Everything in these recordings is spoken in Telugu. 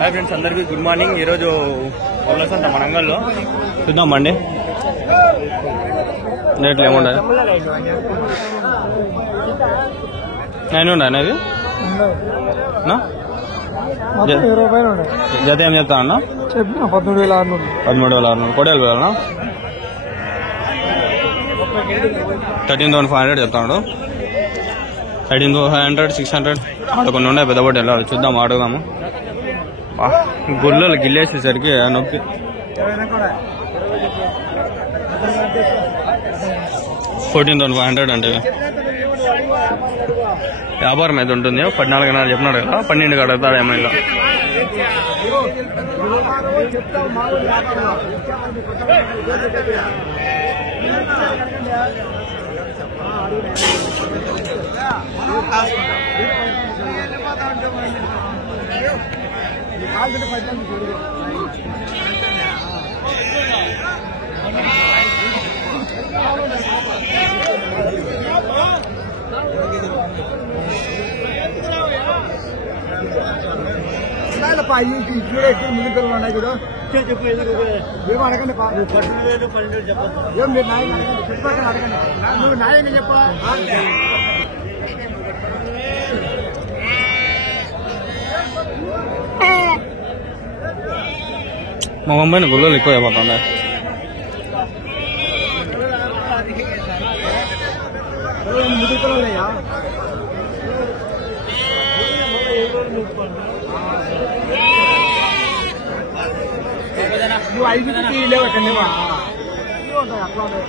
హాయ్ ఫ్రెండ్స్, అందరికీ గుడ్ మార్నింగ్. ఈరోజు వల్లసంత మన అంగల్లో చూద్దామండి రేట్లు ఏముండదు. నేను ఉండే అవి జత ఏం చెప్తా అన్న? 13,600 కోటేలు పోయాలన్నా 13,500 చెప్తాడు. 13,500 600 ఆడ కొన్ని ఉన్నాయి పెద్ద బొట్టెలు. చూద్దాం, అడుగుదాము. గుళ్ళలు గిల్లేసేసరికి నొప్పి. 14,500 అంటే వ్యాపారం అయితే ఉంటుంది. 14,500 చెప్పినాడు కదా, 12 అడుగుతాడు ఏమో. ఇలా ముందుకు ఉన్నాయి కూడా చెప్పు. ఏమో అడగండి, ఏం మీరు నాయన చుట్టుపక్కల అడగండి. నువ్వు నాయన చెప్ప. మా ముంబైని గుళ్ళలు ఎక్కువ అయిపోతుంది. నువ్వు 5 లేవు అక్కడ అట్లా ఉంటాయి. ఎట్లా ఉంటాయి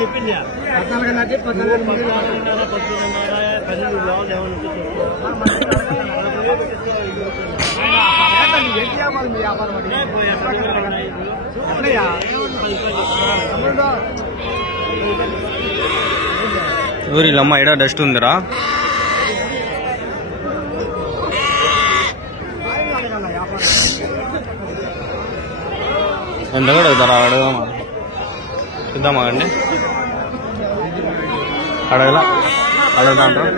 చెప్పింది. 14 ఊరిలమ్మ ఎడా డస్ట్ ఉందిరా. ఎంత కూడా అవుతారా? అడగదామా? చూద్దామా అండి. అడగలా అడగదా అంటారు.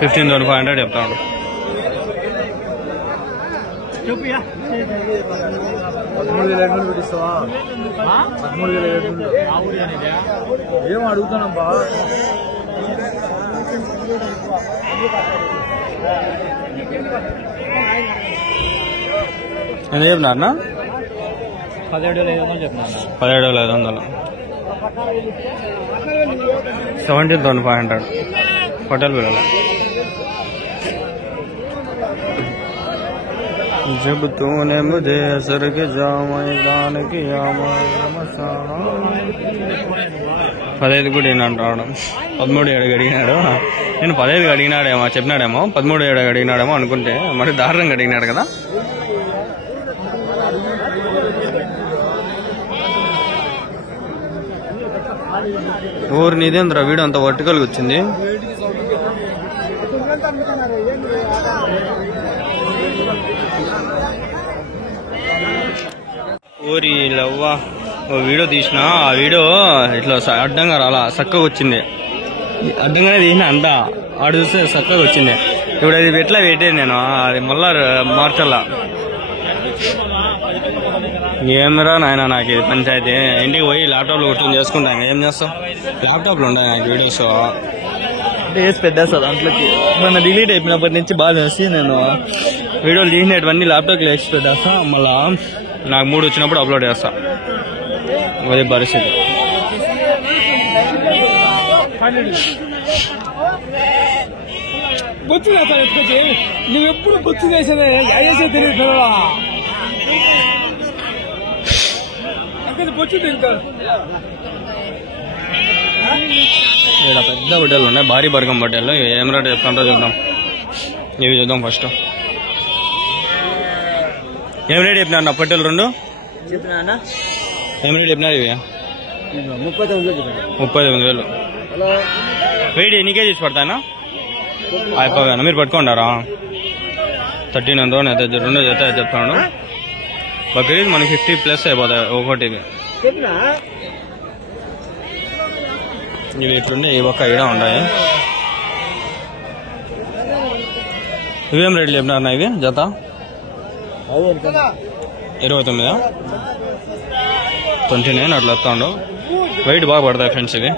15,500 చెప్తా ఉంటా. 13,700 పెట్టిస్తావా? 13,700 ఏం అడుగుతానబ్బా. ఎంత చెప్పినారన్నా? 17,500 చెప్పినా. 17,500 17,500 హోటల్ వెళ్ళాలి. जब तूने मुझे असर के जा मैदान किया 15 కూడా అంటాడు. 13,700 అడిగినాడు. నేను 15 అడిగినాడేమో చెప్పినాడేమో, 13,700 అడిగినాడేమో అనుకుంటే మరి దారుణంగా అడిగినాడు కదా. ఊరిని ఇదేంద్ర వీడియో అంత వర్టికల్గా వచ్చింది. ఊరి లవ్వా ఓ వీడియో తీసిన, ఆ వీడియో ఇట్లా అడ్డంగా రాలా, చక్కగా వచ్చింది. అడ్డంగానే తీసిన అంతా ఆడు చూస్తే చక్కగా వచ్చింది. ఇప్పుడు అది ఎట్లా పెట్టేది నేను, అది మళ్ళా మార్చల్లా. ఏమరా నాయన నాకు ఇది పంచాయతీ. ఇంటికి పోయి ల్యాప్టాప్లో కొట్టుకుని చేసుకుంటాను. ఏం చేస్తాం, ల్యాప్టాప్లో ఉన్నాయి నాకు వీడియోస్. వేసి పెట్టేస్తా దాంట్లోకి. మొన్న డిలీట్ అయిపోయినప్పటి నుంచి బాగా చేసి నేను వీడియోలు తీసినటువంటి ల్యాప్టాప్లో వేసి పెట్టేస్తా. మళ్ళా నాకు మూడు వచ్చినప్పుడు అప్లోడ్ చేస్తా. అదే పరిస్థితి. బొచ్చు చేస్తాను ఎత్తుకొచ్చి. నువ్వెప్పుడు బొచ్చు చేసేదే అయ్యేసే తెలియదు. బొచ్చు తింటారు. ఇక్కడ పెద్ద బట్టలు ఉన్నాయి, భారీ బర్గం బట్టలు. ఏం రేట్ చెప్తాంటో చూద్దాం. ఇవి చూద్దాం ఫస్ట్. ఏం రేట్ చెప్పినా అన్న పట్టెలు రెండు? ఏం రేట్ చెప్పినారు ఇవి? 39,000. వెయిట్ ఎన్ని కేజీస్ పడతాయన్నా? అయిపోగా మీరు పట్టుకుంటారా? 1300 అయితే 2 జత చెప్తాను. బక్రీద్ మనకి 50+ అయిపోతాయి ఒకటికి. ఇవి ఇట్లుండే ఈ ఒక్క ఈడ ఉన్నాయి. ఇవేం రేట్లు చెప్పినారన్నా ఇవి జత? 29, 29 అట్లా వస్తాడు. వెయిట్ బాగా పడతాయి ఫ్రెండ్స్. ఇవి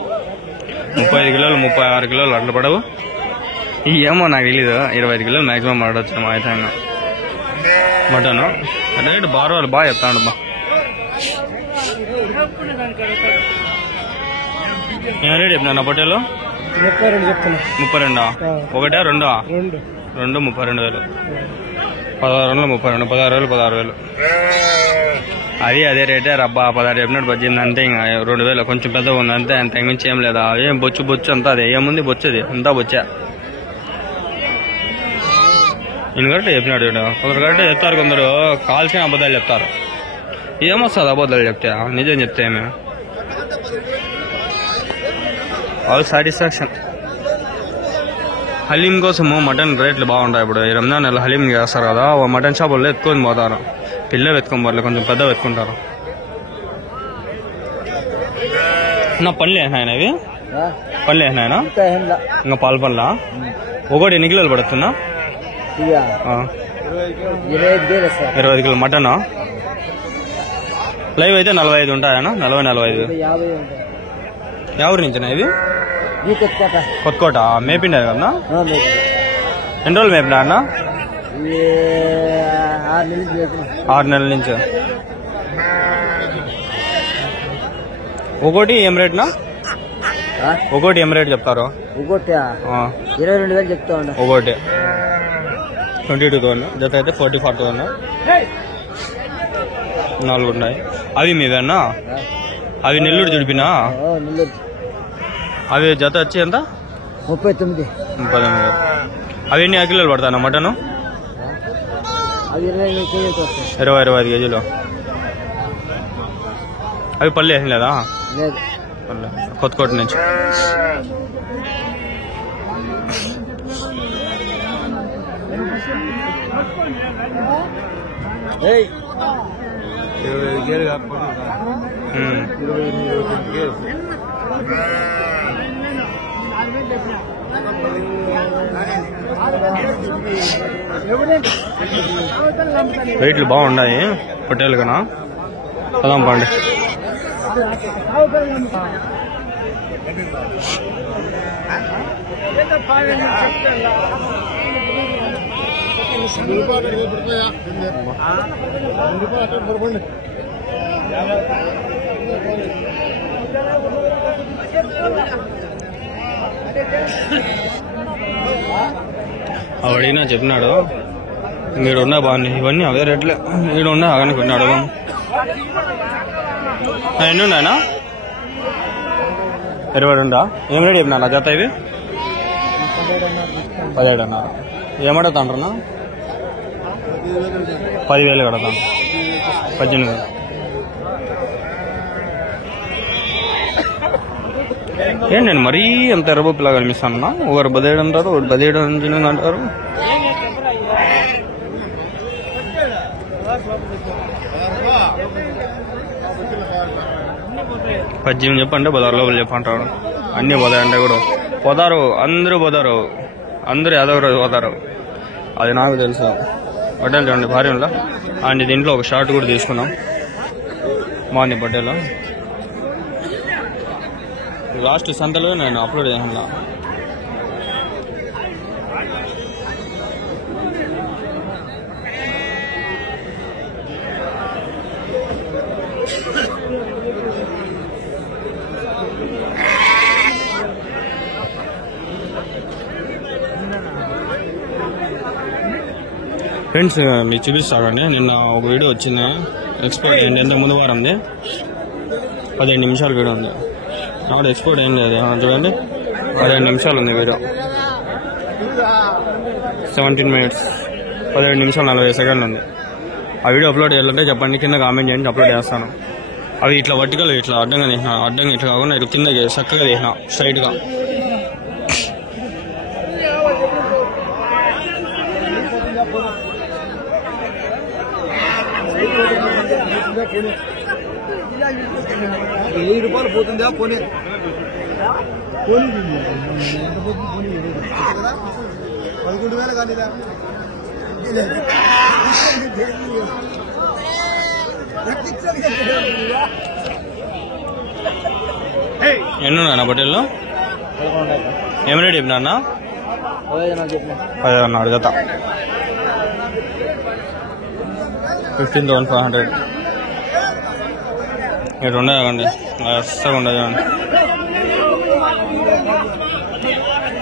35 కిలోలు 36 కిలోలు అట్లా పడవు. ఏమో నాకు తెలీదు. 25 కిలోలు మ్యాక్సిమం పడవచ్చు మా అయితే. మటన్ రేటు బాగా చెప్తాడు. ఏం రేటు చెప్పినా పొట్టేలు? 32. ఒకటా రెండా? 2 32,000. 16 32, 16,000 16,000. అదే రేటే రబ్బా. 16 చెప్పినట్టు బజ్జింది అంతే. ఇంకా 2,000 కొంచెం పెద్దగా ఉంది అంతే. అంత మించి ఏం లేదా. ఏం బొచ్చు అంతా అదే. ఏముంది బొచ్చది అంతా బొచ్చా. ఈయన కరెక్ట్ చెప్పినాడు. కొందరు కరెక్ట్ చెప్తారు, కొందరు కాల్చిన అబద్ధాలు చెప్తారు. ఏమొస్తుంది అబద్ధాలు చెప్తే? నిజం చెప్తే ఏమే ఆల్ సాటిస్ఫాక్షన్. హలీం కోసము మటన్ రేట్లు బాగుంటాయి. ఇప్పుడు ఈ రంజాన్ నెల హలీం చేస్తారు కదా, మటన్ షాపుల్లో ఎత్తుకొని పోతారు. పిల్ల ఎత్తుకొని పోతారు, కొంచెం పెద్ద ఎత్తుకుంటారు. నా పనులు వేసినాయన ఇవి? పనులు వేసినాయన ఇంకా పాల పనుల? ఒకటి ఎన్ని కిలోలు పడుతున్నా? 25 కిలోలు మటన్. లైవ్ అయితే 45 ఉంటాయనా? 40 45. ఎవరి నుంచినా ఇవి? కొత్తకోట మేపిండే కదా? ఎన్ని రోజులు మేపినా అన్న? 6 నెలల నుంచి. ఒకటి ఏం రేట్నా? ఒకటి ఏం రేట్ చెప్తారు? 22,000 చెప్తా ఉన్నా. ఒకటి 22,000. జత అయితే 40,000. 4 ఉన్నాయి. అవి మీవేనా? అవి నెల్లూరు చుడిపినా? అవి జత వచ్చి ఎంత? 39. అవి ఎన్ని కిలోలు పడతానా మటను? 20-25 కేజీలు. అవి పల్లె వేసిన లేదా? కొత్తకోట నుంచి. వెయిట్లు బాగున్నాయి పొట్టేలు కన్నా. పదాం పండి. అడిగినా చెప్పినాడు మీరు ఉన్నా బాగున్నాయి. ఇవన్నీ అవే రేట్లే. ఈడు ఉన్నా కానీ కొన్ని అడగం. ఎన్ని ఉన్నాయనా? 22. ఏం రేట్ చెప్పినా జత ఇవి? 17 అన్నారు. ఏమడుగుతాండ్రన్నా? 10,000 కడతాను. 18. ఏంటి నేను మరీ అంత ఎర్రబొప్పిలా కనిపిస్తానన్నా? ఒకరు 17 అంటారు, ఒకరు 17 అంటారు. పద్దెనిమిది చెప్పంటే 16 లోపల చెప్పంటారు. అన్నీ పోతాయంటే కూడా పోతారు. అందరూ పోతారు. అందరూ ఏదో రోజు పోతారు. అది నాకు తెలుసు. బట్టలు చూడండి భార్యలో. అండ్ దీంట్లో ఒక షార్ట్ కూడా తీసుకున్నాం. బాగుంది బట్టలు. లాస్ట్ సంతలో నేను అప్లోడ్ చేయాల. ఫ్రెండ్స్ మీకు చూపిస్తానండి. నిన్న ఒక వీడియో వచ్చింది ఎక్స్పోర్ట్ అయింది. ఎంత ముందు వారంది 15 నిమిషాల వీడియో ఉంది. నాడు ఎక్స్పోర్ట్ అయింది. అది చూడండి 15 నిమిషాలు ఉంది వీడియో. 17 minutes 17 నిమిషాలు 40 సెకండ్లు ఉంది. ఆ వీడియో అప్లోడ్ చేయాలంటే చెప్పండి, కింద కామెంట్ చేయండి, అప్లోడ్ చేస్తాను. అవి ఇట్లా వర్టికల్ ఇట్లా అడ్డంగా తీసిన, అడ్డంగా ఇట్లా కాకుండా ఇట్లా కింద చక్కగా తీసిన స్ట్రైట్గా. రూపాయలు పోతుందా పోనీ 11,000 కానీ ఎన్నున్నా బొట్టెల్లో ఏం రేట్ చెప్పినా 15,000 జత 15,500 ఇటు ఉండదండి అస్సలు ఉండదు.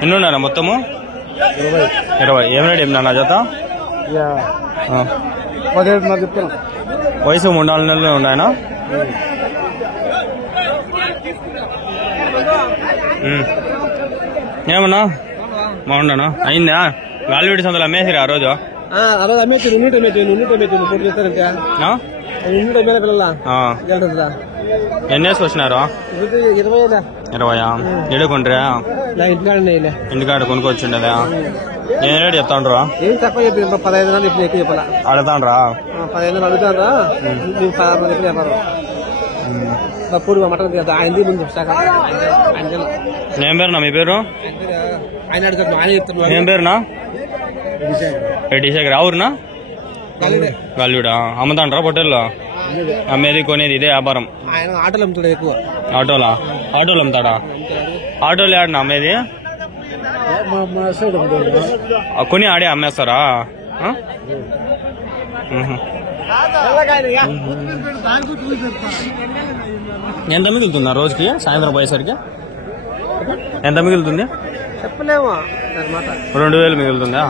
ఎన్నున్నారా మొత్తము 20. ఏం రేట్ చెప్పినా జత 17 చెప్తాను. వయసు 3-4 నెలలు ఉన్నాయనా? ఏమన్నా బాగుండనా? అయిందా గాలివీడి సంతలు అమ్మేసిరా ఆ రోజు? అమ్మేసి ఎన్ని వేసి వచ్చినారు? 20. ఎడుకుంటారా? ఇంటికాడ కొనుక్కొచ్చిండదా? ఏం రేటు చెప్తాండ్రా? ఏం తక్కువ చెప్పి 15,000 ఎక్కువ చెప్పాలా? అడుగుతాండ్రా? 15,000 అడుగుతారా? 16,000 ఎక్కువ చెప్పారు. పూర్వ మటన్ ఆయన ముందు ఏం పేరునా మీ పేరు? ఆయన అడుగుతాడు, ఆయన చెప్తాడు. ఏం పేరునా? రెడ్డి శేఖర్. ఊరునా? గాలివీడా. అమ్ముతాండ్రా పొట్టెల్లో? అమ్మేది కొనేది ఇదే వ్యాపారం? ఆయన ఆటోలు అమ్ముతాడు ఎక్కువ. ఆటోలా? ఆటోలు అమ్ముతాడా? ఆటోలు ఆడినా అమ్మేది? కొని ఆడే అమ్మేస్తారా? ఎంత మిగులుతుందా రోజుకి? సాయంత్రం పోయేసరికి ఎంత మిగులుతుంది? చెప్పలేము. 2,000 మిగులుతుందా?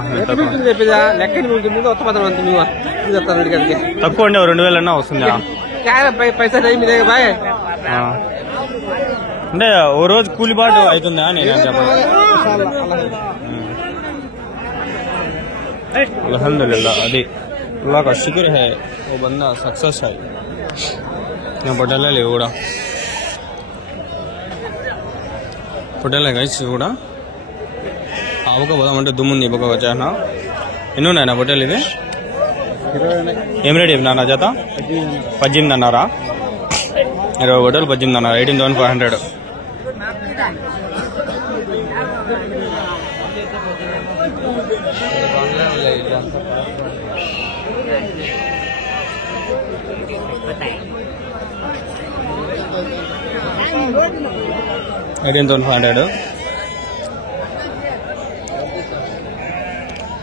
తక్కువ అండి 2,000 అన్నా వస్తుందా? అంటే ఓ రోజు కూలిబాటు అవుతుందా? నేను చెప్పండి. అల్హమ్దులిల్లా అది अल्लाह का शुक्र है वो बंदा सक्सेस है. పొట్టేళ్ళే కూడా పొట్టేళ్ళే గైస్ కూడా ఆవుక పోదామంటే దుమ్ముంది ఇవ్వక వచ్చానా. ఎన్ని ఉన్నాయన్నా పొట్టేలు? ఇది ఏం రేట్ చెప్పినా జత? 18 అన్నారా? 20 పొట్టేలు 18 అన్నారు. 18,500.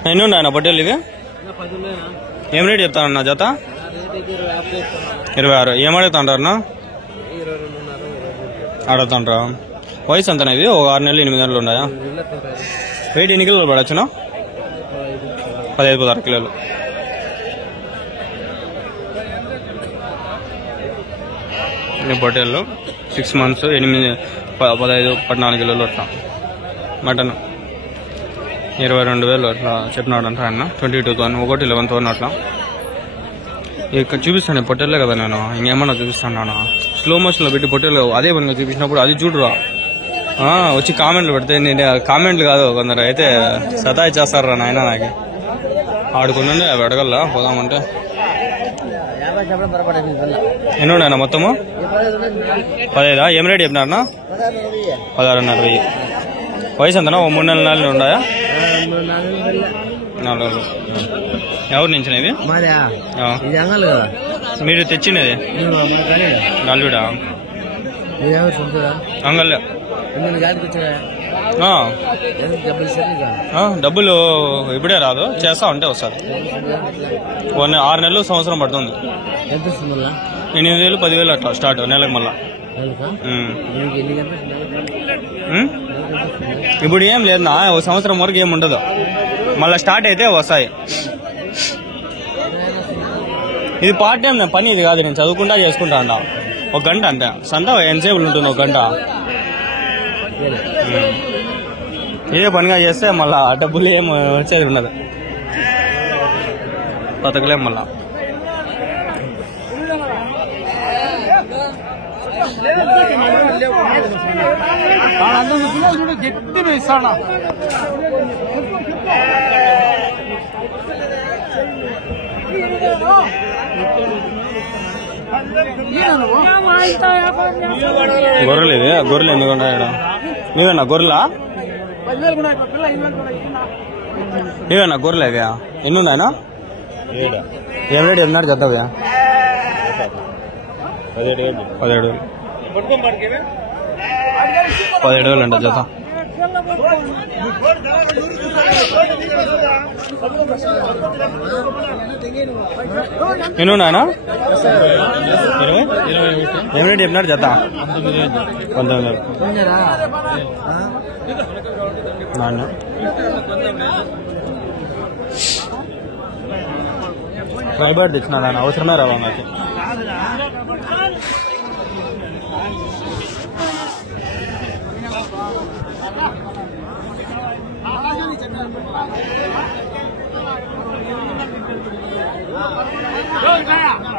ఎన్ని ఉన్నాయన్న పొట్టేలు ఇవి? ఏం రేట్ చెప్తానన్నా జత? 26. ఏం అడుగుతాంటారన్నా? అడుగుతాంటారా? వయసు అంతనా ఇది? ఒక 6 నెలలు 8 నెలలు ఉన్నాయా? వెయిట్ ఎన్ని కిలోలు పడచ్చునా? 15-16 కిలోలు. పొట్టేళ్ళు 6 months 15-14 కిలోలు అట్లా. మటన్ 22,000 అట్లా చెప్పినాడు అంట ఆయన. 22,000 ఒకటి 11,000 అట్లా. ఇక్కడ చూపిస్తాను పొట్టేళ్ళే కదా, నేను ఇంకేమన్నా చూపిస్తాను. స్లో మోషన్లో పెట్టి పొట్టేళ్ళు అదే పనిగా చూపించినప్పుడు అది చూడరా వచ్చి కామెంట్లు పెడితే. నేను కామెంట్లు కాదు, కొందరు అయితే సతాయి చేస్తారా నాయన. నాకు ఆడుకుని అవి అడగల్లా పోదామంటే. ఎన్ని ఉన్నాయన్నా మొత్తము? 15. ఏం రేట్ చెప్పినారన్నా? 16,500. వయసు అంతనా? 3 నెలలు ఉన్నాయా? 4. ఎవరు నించినవి? మీరు తెచ్చినది గాలివీడా? అంగల్. డబ్బులు ఇప్పుడే రాదు, చేస్తా ఉంటే వస్తుంది. 6 నెలలు సంవత్సరం పడుతుంది. 8,000 10,000 అట్లా స్టార్ట్ నెలకు. మళ్ళా ఇప్పుడు ఏం లేదన్నా, ఒక సంవత్సరం వరకు ఏమి ఉండదు. మళ్ళీ స్టార్ట్ అయితే వస్తాయి. ఇది పార్ట్ టైం పని, ఇది కాదు. నేను చదువుకుంటా చేసుకుంటా అంట. 1 గంట అంతే. సంత ఎంతసేపు ఉంటుంది? 1 గంట. ఇదే పనిగా చేస్తే మళ్ళా డబ్బులు ఏం వచ్చేది ఉండదు, బతకలేం మళ్ళా. గొర్రెలు ఇది గొర్రెలు ఎందుకు ఉంటాయి ఇక్కడ నీవేనా గొర్రెలా నీవేనా గొర్రెలు ఇవి ఎన్ని ఉన్నాయనా ఏం రేటు చెప్తున్నాడు చెప్తావా 17,000 అంట జత ఎన్ని ఉన్నాయనా 20 ఏం రేటు చెప్పినాడు జత 19,000 ట్రైబర్ తెచ్చినాడు ఆయన అవసరమే రావా నాకు Go,